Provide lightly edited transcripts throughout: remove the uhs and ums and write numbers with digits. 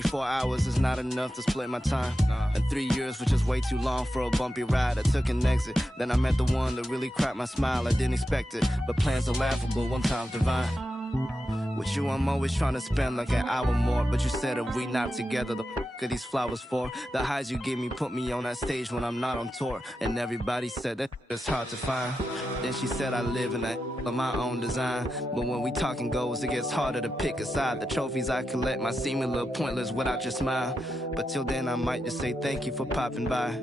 24 hours is not enough to split my time. And 3 years, which is way too long for a bumpy ride. I took an exit, then I met the one that really cracked my smile. I didn't expect it, but plans are laughable, one time's divine. With you, I'm always trying to spend like an hour more. But you said if we not together, the f*** are these flowers for? The highs you give me put me on that stage when I'm not on tour. And everybody said that it's hard to find. Then she said I live in that of my own design. But when we talking goals, it gets harder to pick a side. The trophies I collect might seem a little pointless without your smile. But till then, I might just say thank you for popping by.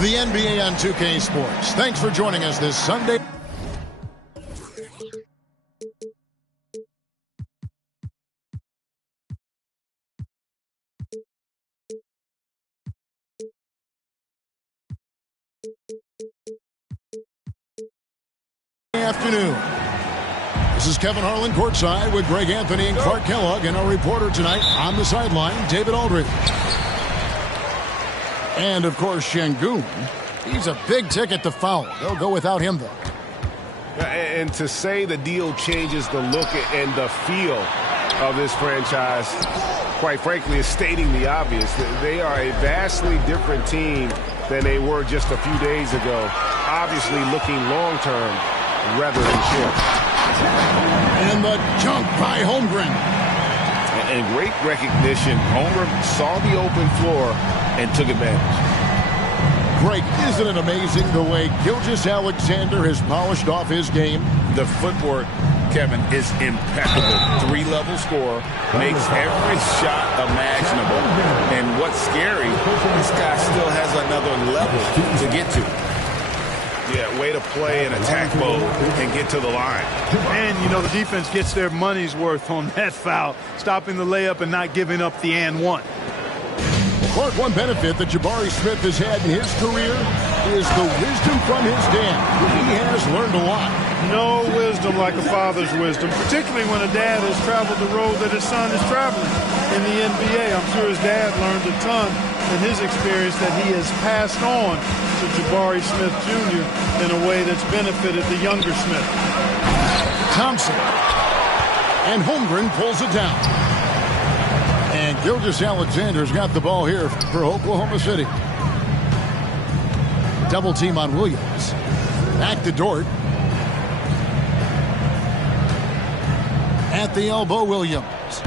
The NBA on 2K Sports. Thanks for joining us this Sunday. Afternoon. This is Kevin Harlan courtside with Greg Anthony and Clark Kellogg, and our reporter tonight on the sideline, David Aldridge. And, of course, Şengün. He's a big ticket to foul. They'll go without him, though. And to say the deal changes the look and the feel of this franchise, quite frankly, is stating the obvious. They are a vastly different team than they were just a few days ago. Obviously looking long-term rather than short. And the jump by Holmgren. And great recognition. Holmgren saw the open floor and took advantage. Greg, isn't it amazing the way Gilgeous-Alexander has polished off his game? The footwork, Kevin, is impeccable. Three-level scorer, makes every shot imaginable. And what's scary, this guy still has another level to get to. Yeah, way to play in attack mode and get to the line. And, you know, the defense gets their money's worth on that foul, stopping the layup and not giving up the and one. Clark, one benefit that Jabari Smith has had in his career is the wisdom from his dad. He has learned a lot. No wisdom like a father's wisdom, particularly when a dad has traveled the road that his son is traveling in the NBA. I'm sure his dad learned a ton in his experience that he has passed on to Jabari Smith Jr. in a way that's benefited the younger Smith. Thompson. And Holmgren pulls it down. And Gilgeous-Alexander's got the ball here for Oklahoma City. Double team on Williams. Back to Dort. At the elbow, Williams.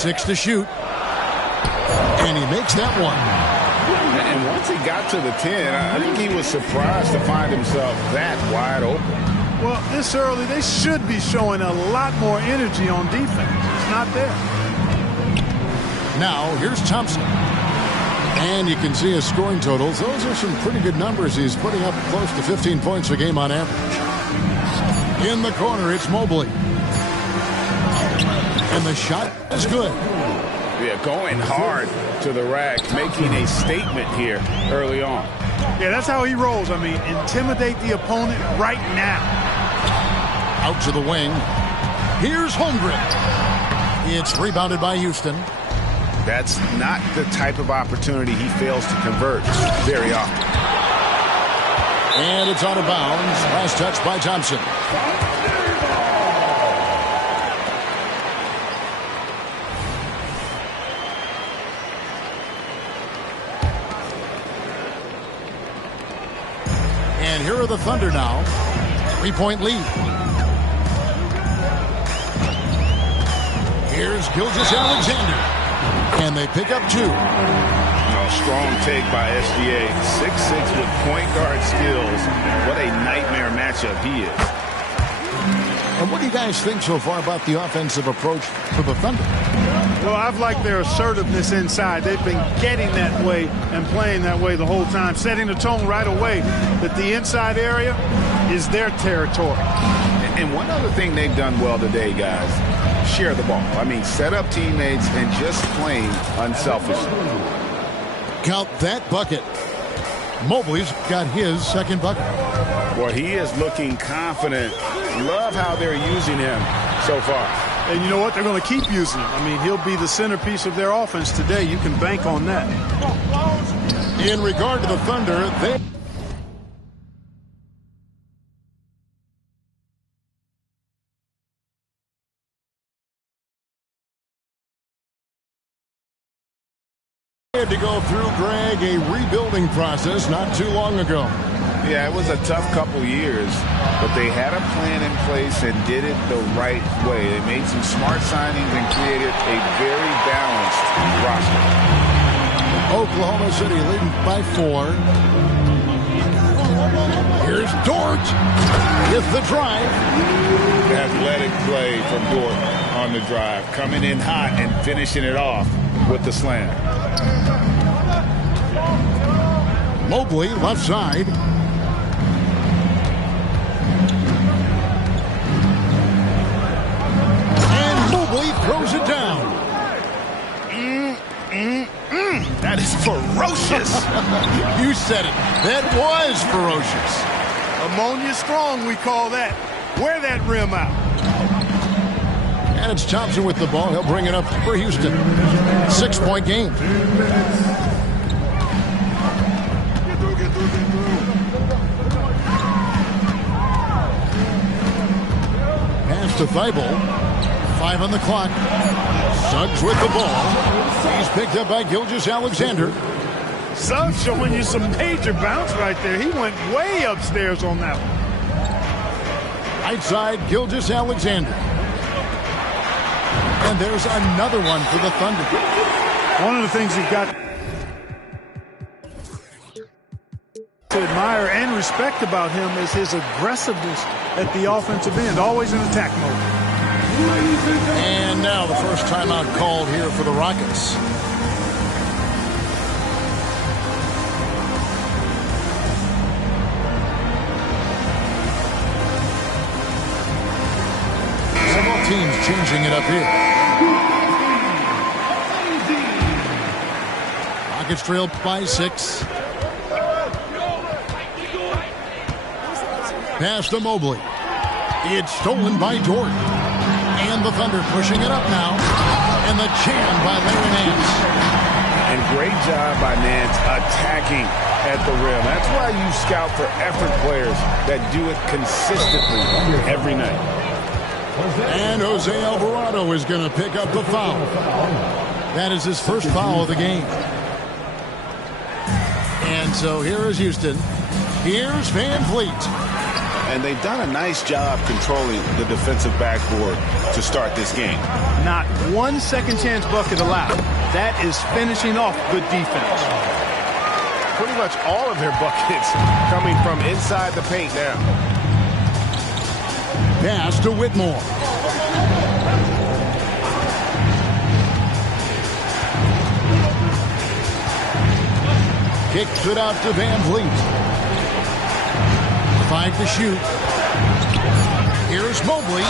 6 to shoot. And he makes that one. And once he got to the 10, I think he was surprised to find himself that wide open. Well, this early, they should be showing a lot more energy on defense. It's not there. Now, here's Thompson. And you can see his scoring totals. Those are some pretty good numbers. He's putting up close to 15 points a game on average. In the corner, it's Mobley. And the shot is good. Yeah, going hard to the rack, making a statement here early on. Yeah, that's how he rolls. I mean, intimidate the opponent right now. Out to the wing. Here's Holmgren. It's rebounded by Houston. That's not the type of opportunity he fails to convert very often. And it's out of bounds. Last touch by Thompson. And here are the Thunder now. 3-point lead. Here's Gilgeous-Alexander. And they pick up 2. Strong take by SGA. 6'6" with point guard skills. What a nightmare matchup he is. And what do you guys think so far about the offensive approach for the Thunder? Well, I've liked their assertiveness inside. They've been getting that way and playing that way the whole time, setting the tone right away that the inside area is their territory. And one other thing they've done well today, guys, share the ball. I mean, set up teammates and just playing unselfishly. Count that bucket. Mobley's got his second bucket. Boy, he is looking confident. Love how they're using him so far. And you know what? They're going to keep using him. I mean, he'll be the centerpiece of their offense today. You can bank on that. In regard to the Thunder, they... had to go through, Greg, a rebuilding process not too long ago. Yeah, it was a tough couple years, but they had a plan in place and did it the right way. They made some smart signings and created a very balanced roster. Oklahoma City leading by 4. Here's Dort with the drive. Athletic play from Dort on the drive, coming in hot and finishing it off with the slam. Mobley, left side. And Mobley throws it down. That is ferocious. You said it. That was ferocious. Ammonia strong, we call that. Wear that rim out. And it's Thompson with the ball. He'll bring it up for Houston. 6-point game. Pass to Thibault. 5 on the clock. Suggs with the ball. He's picked up by Gilgeous-Alexander. Suggs showing you some major bounce right there. He went way upstairs on that one. Right side, Gilgeous-Alexander. And there's another one for the Thunder. One of the things you've got to admire and respect about him is his aggressiveness at the offensive end, always in attack mode. And now the first timeout called here for the Rockets. Several teams changing it up here. Rockets trail by 6. Pass to Mobley. It's stolen by Dort. And the Thunder pushing it up now. And the jam by Larry Nance. And great job by Nance attacking at the rim. That's why you scout for effort players that do it consistently every night. And Jose Alvarado is going to pick up the foul. That is his first foul of the game. And so here is Houston. Here's Van Vliet. And they've done a nice job controlling the defensive backboard to start this game. Not one second chance bucket allowed. That is finishing off good defense. Pretty much all of their buckets coming from inside the paint now. Pass to Whitmore. Kicks it out to Van Vliet. 5 to shoot. Here's Mobley.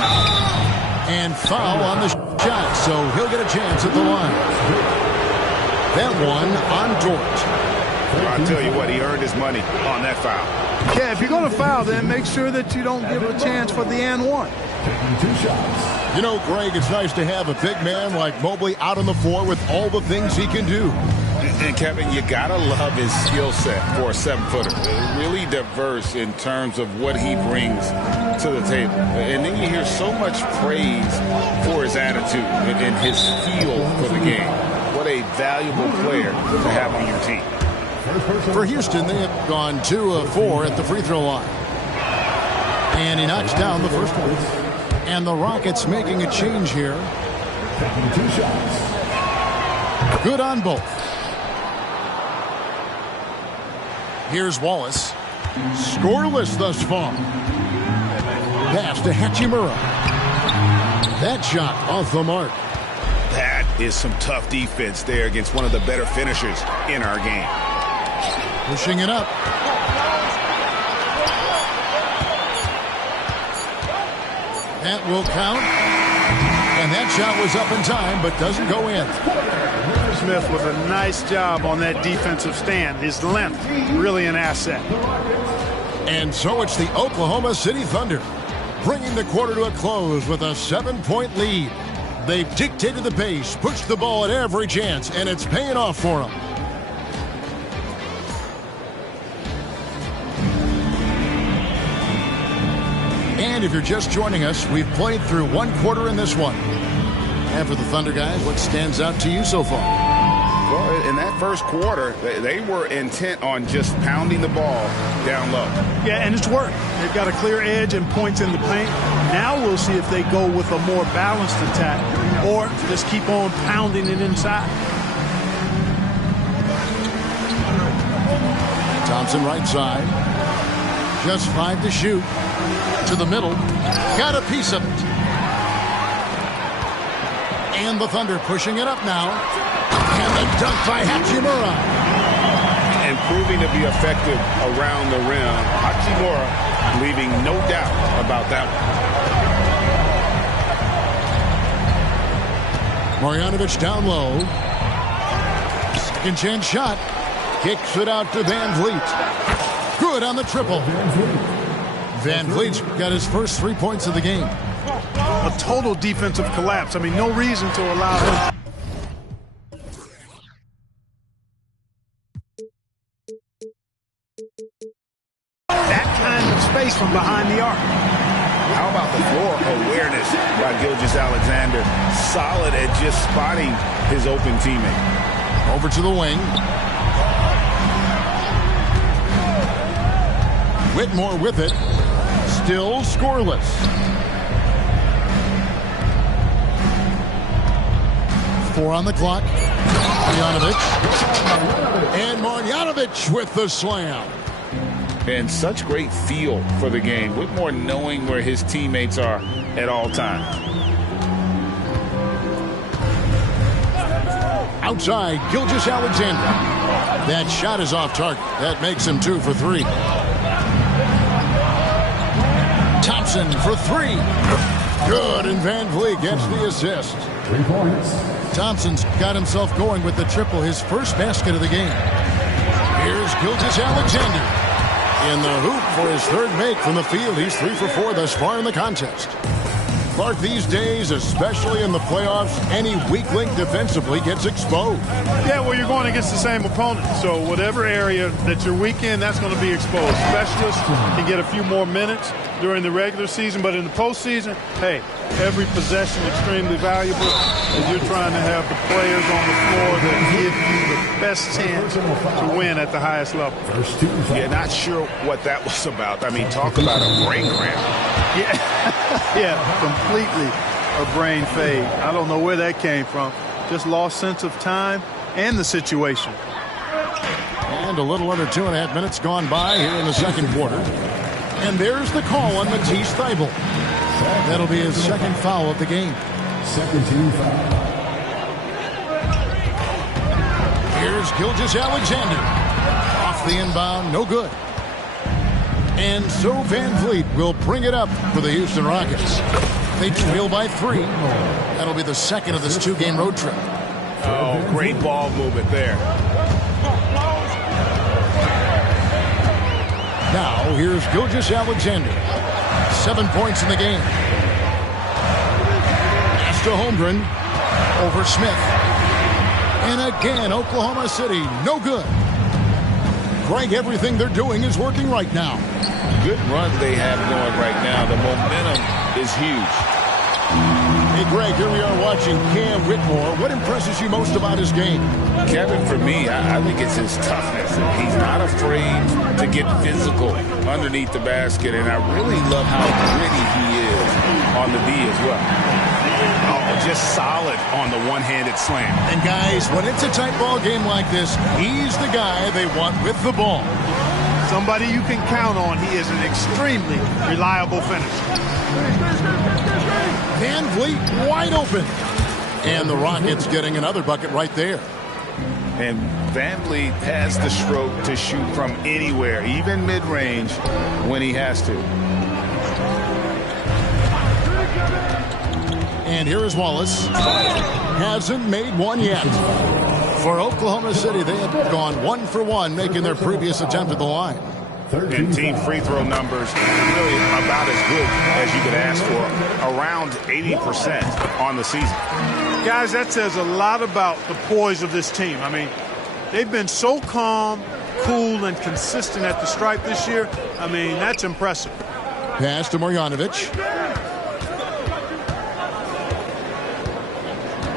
And foul on the shot, so he'll get a chance at the line. That one on Dort. I'll tell you what, he earned his money on that foul. Yeah, if you're going to foul, then make sure that you don't give a chance for the and one. You know, Greg, it's nice to have a big man like Mobley out on the floor with all the things he can do. And Kevin, you gotta love his skill set for a 7-footer. Really diverse in terms of what he brings to the table. And then you hear so much praise for his attitude and his feel for the game. What a valuable player to have on your team. For Houston, they have gone 2 of 4 at the free throw line. And he knocks down the first one. And the Rockets making a change here. Good on both. Here's Wallace. Scoreless thus far. Pass to Hachimura. That shot off the mark. That is some tough defense there against one of the better finishers in our game. Pushing it up. That will count. And that shot was up in time, but doesn't go in. Smith with a nice job on that defensive stand. His length, really an asset. And so it's the Oklahoma City Thunder, bringing the quarter to a close with a 7-point lead. They've dictated the pace, pushed the ball at every chance, and it's paying off for them. And if you're just joining us, we've played through 1 quarter in this one. And for the Thunder guys, what stands out to you so far? Well, in that first quarter, they were intent on just pounding the ball down low. Yeah, and it's worked. They've got a clear edge and points in the paint. Now we'll see if they go with a more balanced attack or just keep on pounding it inside. Thompson right side. Just 5 to shoot. To the middle. Got a piece of it. And the Thunder pushing it up now. And the dunk by Hachimura. And proving to be effective around the rim. Hachimura leaving no doubt about that one. Marjanovic down low. Second chance shot. Kicks it out to Van Vliet. Good on the triple. Van Vliet's got his first 3 points of the game. A total defensive collapse. I mean, no reason to allow him. That kind of space from behind the arc. How about the floor awareness by Gilgeous-Alexander? Solid at just spotting his open teammate. Over to the wing. Whitmore with it. Still scoreless. Four on the clock. Marjanovic. And Marjanovic with the slam. And such great feel for the game. Whitmore knowing where his teammates are at all times. Outside, Gilgeous-Alexander. That shot is off target. That makes him 2 for 3. Thompson for 3. Good, and Van Vliet gets the assist. 3 points. Thompson's got himself going with the triple, his first basket of the game. Here's Gilgeous-Alexander. In the hoop for his third make from the field. He's 3 for 4 thus far in the contest. Clark, these days, especially in the playoffs, any weak link defensively gets exposed. Yeah, well, you're going against the same opponent. So whatever area that you're weak in, that's going to be exposed. Specialists can get a few more minutes. during the regular season, but in the postseason, hey, every possession extremely valuable as you're trying to have the players on the floor that give you the best chance to win at the highest level. Yeah, not sure what that was about. I mean, talk about a brain cramp. Yeah, yeah, completely a brain fade. I don't know where that came from. Just lost sense of time and the situation. And a little under 2.5 minutes gone by here in the second quarter. And there's the call on Matisse Thybulle. That'll be his second foul of the game. Second team foul. Here's Gilgeous-Alexander. Off the inbound, no good. And so Van Vliet will bring it up for the Houston Rockets. They trail by 3. That'll be the second of this 2-game road trip. Oh, great ball movement there. Now, here's Gilgeous-Alexander. 7 points in the game. Pass to Holmgren. Over Smith. And again, Oklahoma City, no good. Greg, everything they're doing is working right now. Good run they have going right now. The momentum is huge. Hey, Greg, here we are watching Cam Whitmore. What impresses you most about his game? Kevin, for me, I think it's his toughness. He's not afraid to get physical underneath the basket, and I really love how gritty he is on the D as well. Oh, just solid on the one-handed slam. And guys, when it's a tight ball game like this, he's the guy they want with the ball. Somebody you can count on. He is an extremely reliable finisher. Van Vliet wide open. And the Rockets getting another bucket right there. And Van Vliet has the stroke to shoot from anywhere, even mid-range, when he has to. And here is Wallace. Hasn't made one yet. For Oklahoma City, they have gone 1 for 1, making their previous attempt at the line. And team free throw numbers really about as good as you could ask for. Around 80% on the season. Guys, that says a lot about the poise of this team. I mean, they've been so calm, cool, and consistent at the stripe this year. I mean, that's impressive. Pass to Marjanovic.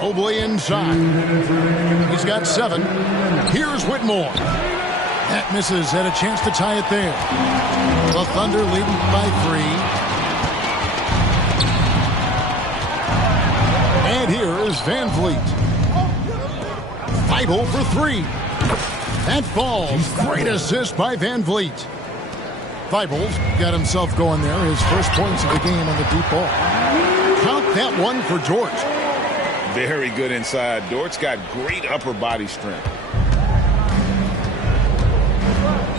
Mobley inside. He's got 7. Here's Whitmore. That misses. Had a chance to tie it there. The Thunder leading by 3. And here is Van Vliet. Thybulle for 3. That falls. Great assist by Van Vliet. Thybulle's got himself going there. His first points of the game on the deep ball. Count that one for George. Very good inside. Dort's got great upper body strength.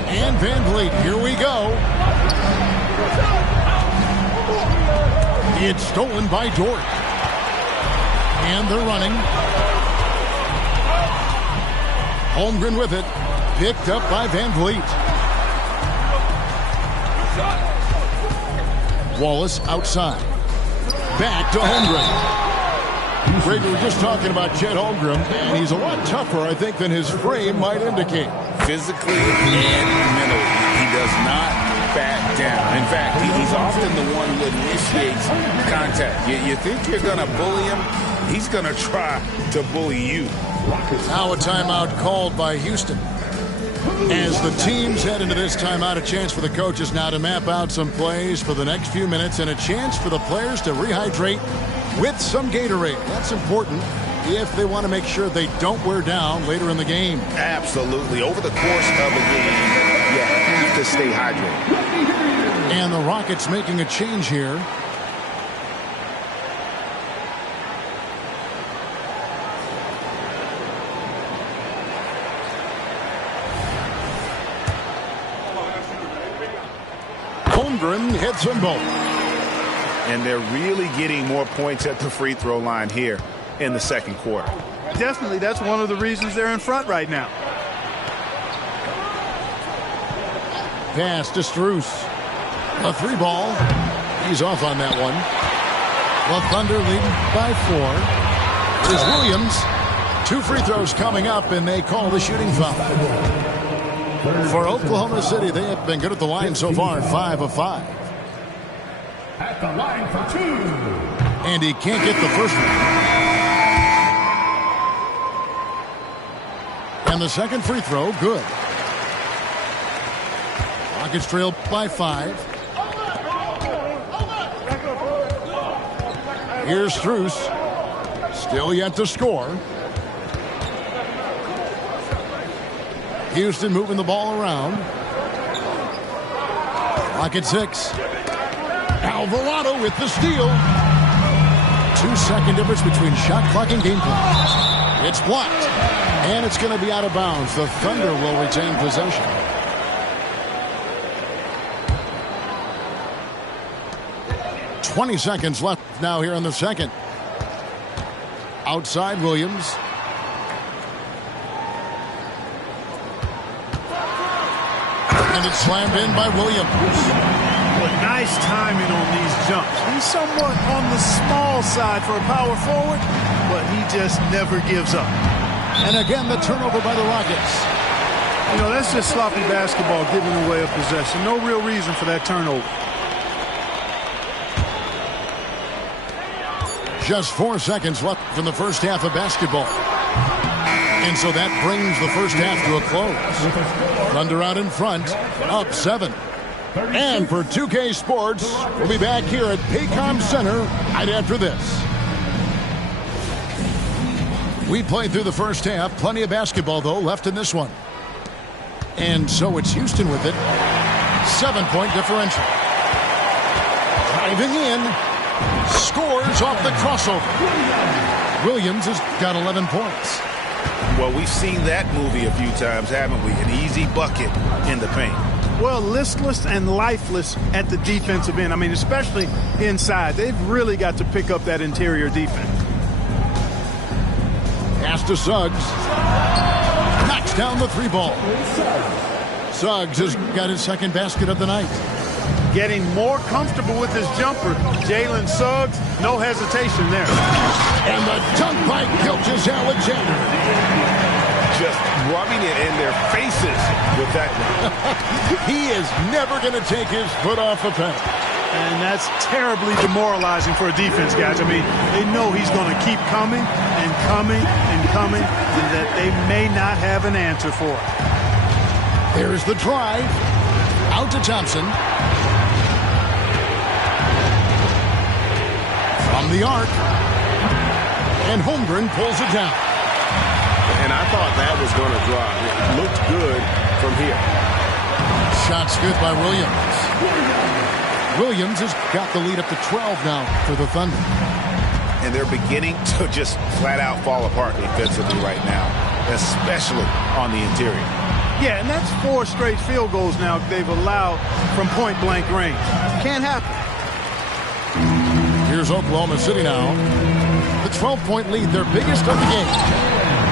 And Van Vliet, here we go. It's stolen by Dort. And they're running. Holmgren with it. Picked up by Van Vliet. Wallace outside. Back to Holmgren. Greg, we were just talking about Chet Holmgren, and he's a lot tougher, I think, than his frame might indicate. Physically and mentally, he does not back down. In fact, he's often the one who initiates contact. You think you're going to bully him, he's going to try to bully you. Now a timeout called by Houston. As the teams head into this timeout, a chance for the coaches now to map out some plays for the next few minutes and a chance for the players to rehydrate with some Gatorade. That's important if they want to make sure they don't wear down later in the game. Absolutely. Over the course of a game, you have to stay hydrated. And the Rockets making a change here. Holmgren hits them both. And they're really getting more points at the free throw line here in the second quarter. Definitely, that's one of the reasons they're in front right now. Pass to Strus. A 3 ball. He's off on that one. The Thunder leading by 4. There's Williams. 2 free throws coming up, and they call the shooting foul. For Oklahoma City, they have been good at the line so far, 5 of 5. At the line for 2. And he can't get the first one. And the second free throw, good. Rockets trail by 5. Here's Strus. Still yet to score. Houston moving the ball around. Rocket 6. Alvarado with the steal. 2-second difference between shot clock and game clock. It's blocked. And it's going to be out of bounds. The Thunder will retain possession. .20 seconds left now here in the second. Outside Williams. And it's slammed in by Williams. But nice timing on these jumps. He's somewhat on the small side for a power forward, but he just never gives up. And again, the turnover by the Rockets. You know, that's just sloppy basketball giving away a possession. No real reason for that turnover. Just 4 seconds left in the first half of basketball. And so that brings the first half to a close. Thunder out in front, up 7. And for 2K Sports, we'll be back here at Paycom Center right after this. We played through the first half. Plenty of basketball, though, left in this one. And so it's Houston with it. 7-point differential. Driving in. Scores off the crossover. Williams has got 11 points. Well, we've seen that movie a few times, haven't we? An easy bucket in the paint. Well, listless and lifeless at the defensive end. I mean, especially inside. They've really got to pick up that interior defense. Pass to Suggs. Knocks down the 3-ball. Suggs has got his second basket of the night. Getting more comfortable with his jumper. Jalen Suggs, no hesitation there. And the dunk by Gilgeous-Alexander. Just rubbing it in their faces with that. He is never going to take his foot off the pedal. And that's terribly demoralizing for a defense, guys. I mean, they know he's going to keep coming and coming and coming, and that they may not have an answer for it. There's the drive. Out to Thompson. From the arc. And Holmgren pulls it down. And I thought that was going to drive. It looked good from here. Shots good by Williams. Williams has got the lead up to 12 now for the Thunder. And they're beginning to just flat out fall apart defensively right now, especially on the interior. Yeah, and that's 4 straight field goals now they've allowed from point-blank range. Can't happen. Here's Oklahoma City now. The 12-point lead, their biggest of the game.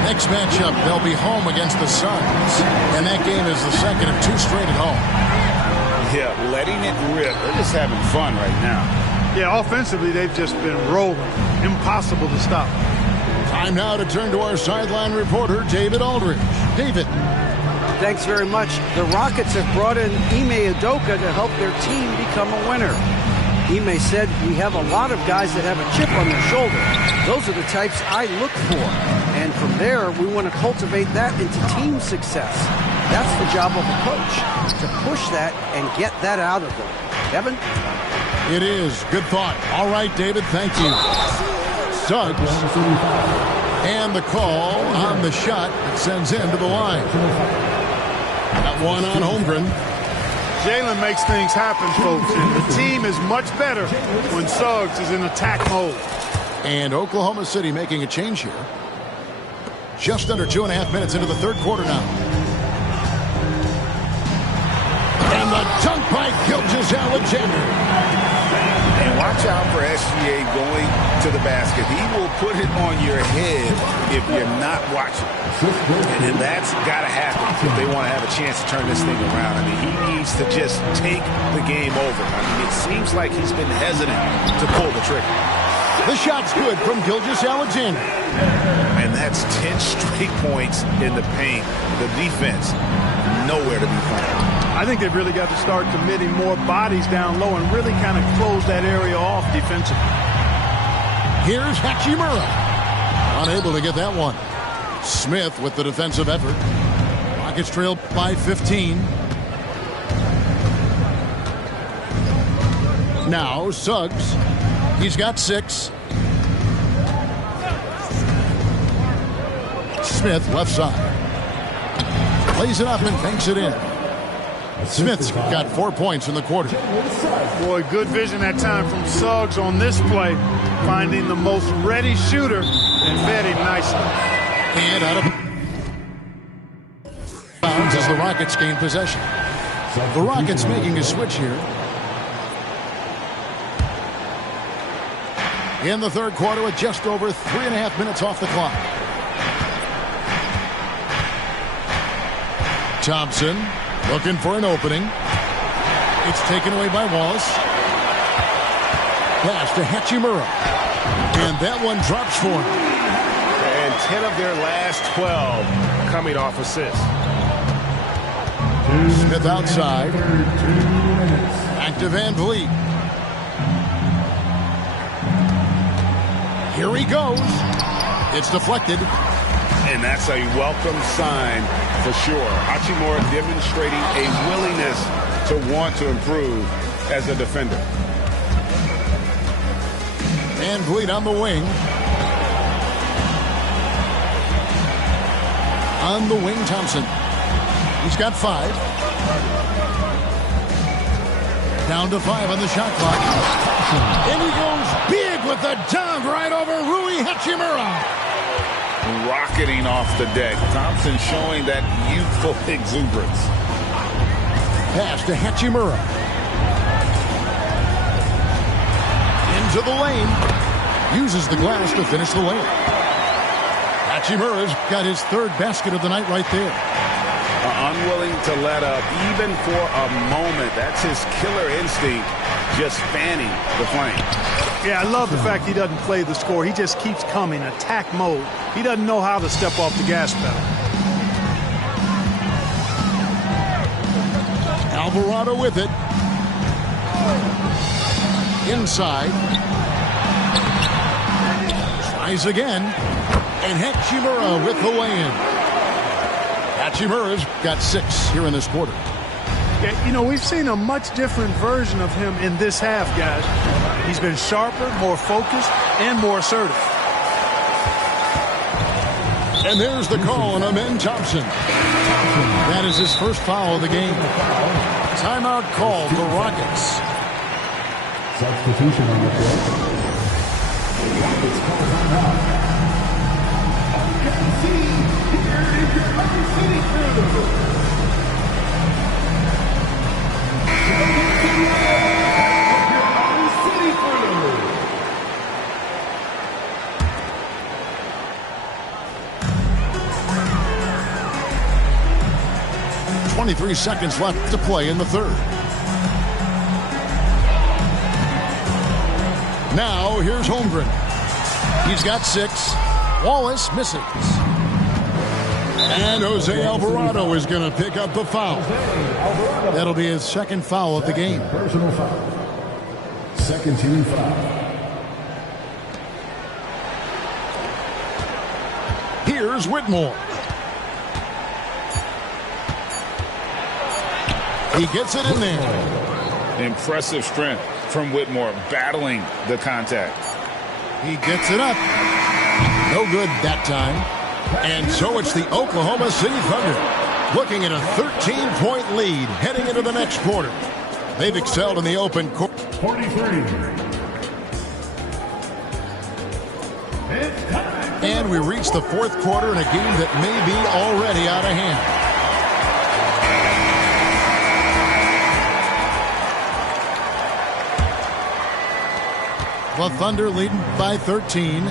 Next matchup, they'll be home against the Suns. And that game is the second of 2 straight at home. Yeah, letting it rip. They're just having fun right now. Yeah, offensively, they've just been rolling. Impossible to stop. Time now to turn to our sideline reporter, David Aldridge. David. Thanks very much. The Rockets have brought in Ime Udoka to help their team become a winner. Ime said, "We have a lot of guys that have a chip on their shoulder. Those are the types I look for. And from there, we want to cultivate that into team success. That's the job of a coach, to push that and get that out of them." Kevin? It is. Good thought. All right, David, thank you. Suggs. And the call on the shot that sends him to the line. That one on Holmgren. Jalen makes things happen, folks, and the team is much better when Suggs is in attack mode. And Oklahoma City making a change here. Just under 2.5 minutes into the third quarter now. And the dunk by Gilgeous-Alexander. And watch out for SGA going to the basket. He will put it on your head if you're not watching. And that's got to happen if they want to have a chance to turn this thing around. I mean, he needs to just take the game over. I mean, it seems like he's been hesitant to pull the trigger. The shot's good from Gilgeous-Alexander. And that's 10 straight points in the paint. The defense, nowhere to be found. I think they've really got to start committing more bodies down low and really kind of close that area off defensively. Here's Hachimura. Unable to get that one. Smith with the defensive effort. Rockets trail by 15. Now Suggs. He's got 6. Smith left side. Plays it up and banks it in. Smith's got 4 points in the quarter. Boy, good vision that time from Suggs on this play. Finding the most ready shooter and fed him nicely. And out of bounds as the Rockets gain possession. The Rockets making a switch here. In the third quarter with just over 3.5 minutes off the clock. Thompson looking for an opening. It's taken away by Wallace. Pass to Hachimura. And that one drops for him. And 10 of their last 12 coming off assists. Smith outside. Back to Van Vliet. Here he goes. It's deflected. And that's a welcome sign for sure. Hachimura demonstrating a willingness to want to improve as a defender. Van Vliet on the wing. On the wing, Thompson. He's got 5. Down to 5 on the shot clock. And he goes big with the dunk right over Rui Hachimura. Rocketing off the deck. Thompson showing that youthful exuberance. Pass to Hachimura. Into the lane. Uses the glass to finish the lane. Hachimura's got his 3rd basket of the night right there. Unwilling to let up even for a moment. That's his killer instinct, just fanning the flame. Yeah, I love the fact he doesn't play the score. He just keeps coming, attack mode. He doesn't know how to step off the gas pedal. Alvarado with it. Inside. Tries again. And Hachimura with the lay-in. Hachimura's got 6 here in this quarter. Yeah, you know, we've seen a much different version of him in this half, guys. He's been sharper, more focused, and more assertive. And there's the call on Amen Thompson. That is his first foul of the game. Timeout called for Rockets. Substitution on the court. Rockets call timeout. Here is your own city crew. 23 seconds left to play in the third. Now here's Holmgren. He's got 6. Wallace misses. And Jose Alvarado is going to pick up the foul. That'll be his 2nd foul of the game. Personal foul. 2nd team foul. Here's Whitmore. He gets it in there. Impressive strength from Whitmore, battling the contact. He gets it up. No good that time. And so it's the Oklahoma City Thunder looking at a 13-point lead heading into the next quarter. They've excelled in the open court. 43. And we reach the 4th quarter in a game that may be already out of hand. The Thunder leading by 13.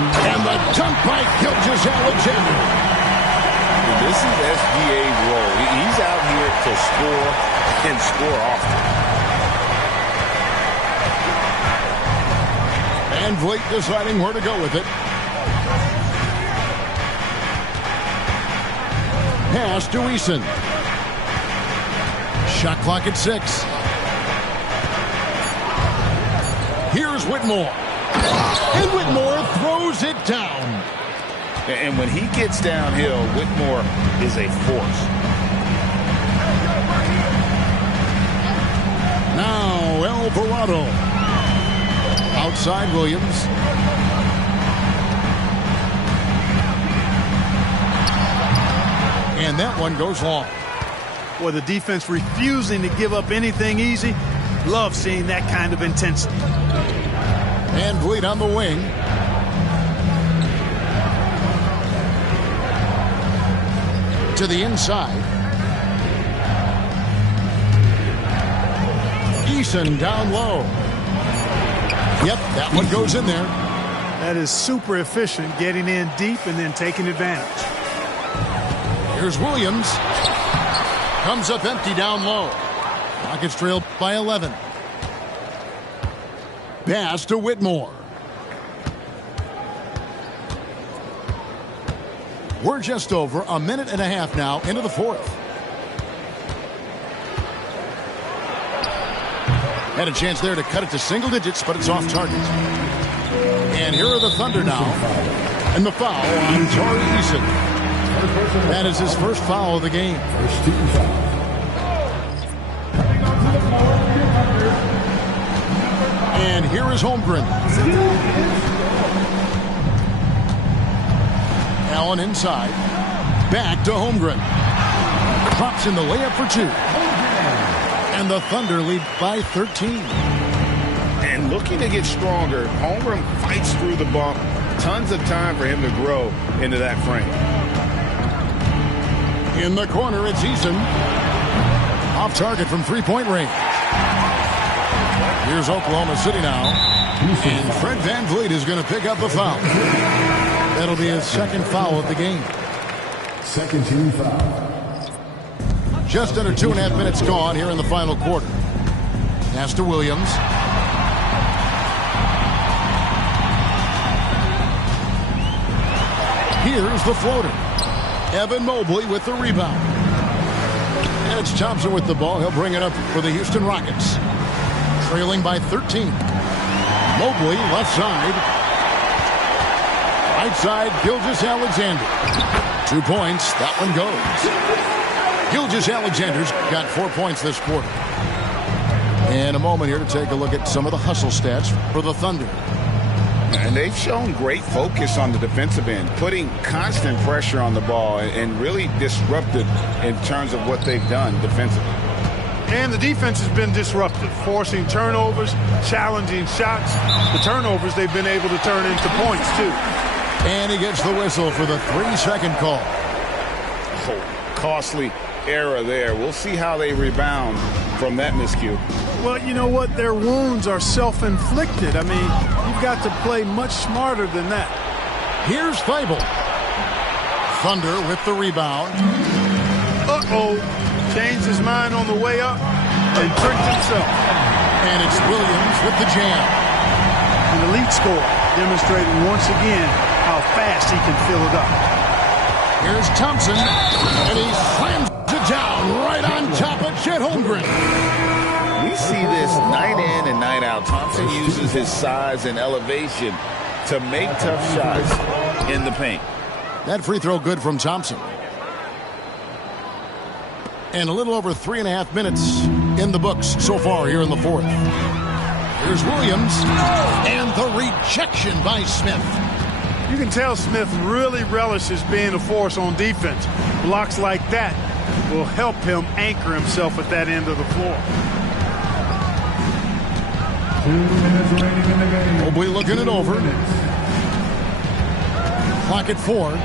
And the dunk by Gilgeous-Alexander. This is SGA's role. He's out here to score and score often. Van Vliet deciding where to go with it. Pass to Eason. Shot clock at 6. Here's Whitmore. And Whitmore throws it down. And when he gets downhill, Whitmore is a force. Now Alvarado. Outside Williams. And that one goes long. Boy, the defense refusing to give up anything easy. Love seeing that kind of intensity. And Vliet on the wing. To the inside. Eason down low. Yep, that one goes in there. That is super efficient, getting in deep and then taking advantage. Here's Williams. Comes up empty down low. Rockets trail by 11. Pass to Whitmore. We're just over a minute and a half now into the fourth. Had a chance there to cut it to single digits, but it's off target. And here are the Thunder now. And the foul on Tari Eason. That is his first foul of the game. And here is Holmgren. Allen inside. Back to Holmgren. Drops in the layup for 2. And the Thunder lead by 13. And looking to get stronger, Holmgren fights through the bump. Tons of time for him to grow into that frame. In the corner, it's Eason. Off target from three-point range. Here's Oklahoma City now. And Fred VanVleet is going to pick up the foul. That'll be his second foul of the game. Second team foul. Just under 2.5 minutes gone here in the final quarter. Pass to Williams. Here's the floater. Evan Mobley with the rebound. And it's Thompson with the ball. He'll bring it up for the Houston Rockets. Trailing by 13. Mobley, left side. Right side, Gilgeous-Alexander. 2 points. That one goes. Gilgeous-Alexander's got 4 points this quarter. And a moment here to take a look at some of the hustle stats for the Thunder. And they've shown great focus on the defensive end, putting constant pressure on the ball and really disrupted in terms of what they've done defensively. And the defense has been disruptive, forcing turnovers, challenging shots. The turnovers they've been able to turn into points, too. And he gets the whistle for the 3-second call. Oh, costly error there. We'll see how they rebound from that miscue. Well, you know what? Their wounds are self-inflicted. I mean, you've got to play much smarter than that. Here's Thibault. Thunder with the rebound. Uh-oh. Changed his mind on the way up and tricked himself. And it's Williams with the jam. An elite scorer, demonstrating once again how fast he can fill it up. Here's Thompson, and he slams it down right on top of Chet Holmgren. We see this night in and night out. Thompson uses his size and elevation to make tough shots in the paint. That free throw good from Thompson. And a little over 3.5 minutes in the books so far here in the fourth. Here's Williams, and the rejection by Smith. You can tell Smith really relishes being a force on defense. Blocks like that will help him anchor himself at that end of the floor. 2 minutes remaining in the game. Mobley looking it over. Clock at 4.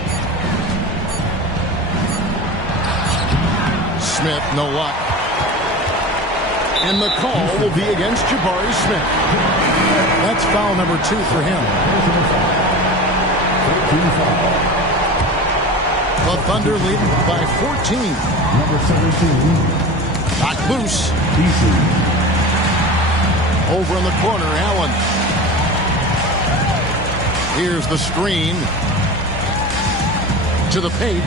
Smith, no luck. And the call will be against Jabari Smith. That's foul number 2 for him. The Thunder lead by 14. Number 17. Knocked loose. Over in the corner, Allen. Here's the screen. To the paint.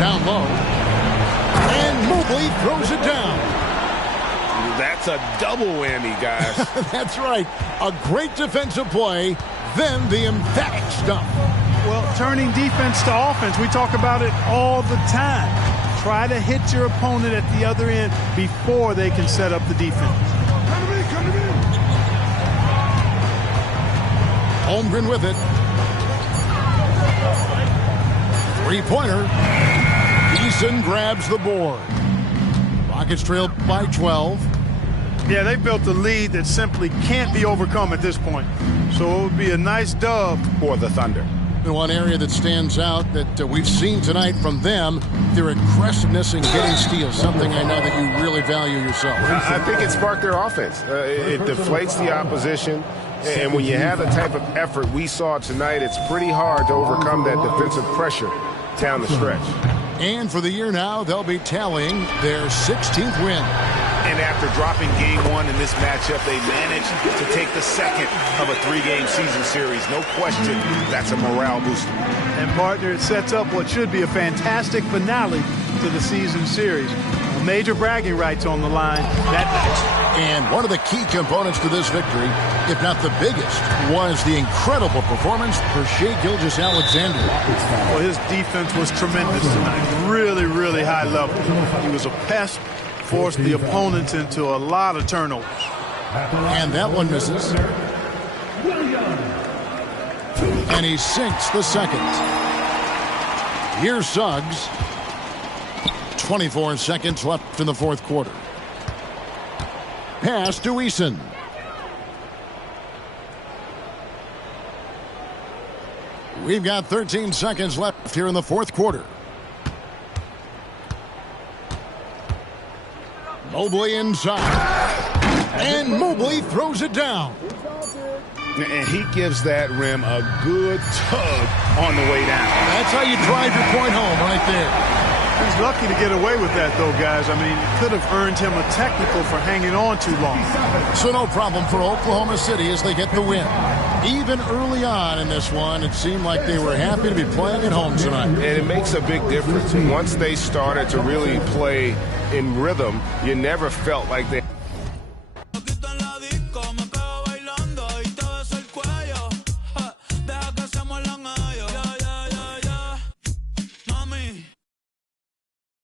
Down low. And Mobley throws it down. That's a double whammy, guys. That's right. A great defensive play, then the emphatic stuff. Well, turning defense to offense, we talk about it all the time. Try to hit your opponent at the other end before they can set up the defense. Holmgren with it. Three-pointer. Eason grabs the board. Rockets trail by 12. Yeah, they built a lead that simply can't be overcome at this point. So it would be a nice dub For the Thunder. And one area that stands out that we've seen tonight from them, their aggressiveness in getting steals, something I know that you really value yourself. I think it sparked their offense. It deflates the opposition. And when you have the type of effort we saw tonight, it's pretty hard to overcome that defensive pressure down the stretch. And for the year now, they'll be tallying their 16th win. And after dropping game one in this matchup, they managed to take the second of a 3-game season series. No question, that's a morale booster. and partner, it sets up what should be a fantastic finale to the season series. Major bragging rights on the line that night. And one of the key components to this victory, if not the biggest, was the incredible performance for Shai Gilgeous-Alexander. Well, his defense was tremendous tonight. Really, really high level. He was a pest, forced the opponents into a lot of turnovers. And that one misses. And he sinks the second. Here's Suggs. 24 seconds left in the fourth quarter. Pass to Eason. We've got 13 seconds left here in the fourth quarter. Mobley inside. And Mobley throws it down. And he gives that rim a good tug on the way down. That's how you drive your point home right there. He's lucky to get away with that, though, guys. I mean, it could have earned him a technical for hanging on too long. So no problem for Oklahoma City as they get the win. Even early on in this one, it seemed like they were happy to be playing at home tonight. And it makes a big difference. Once they started to really play in rhythm, you never felt like they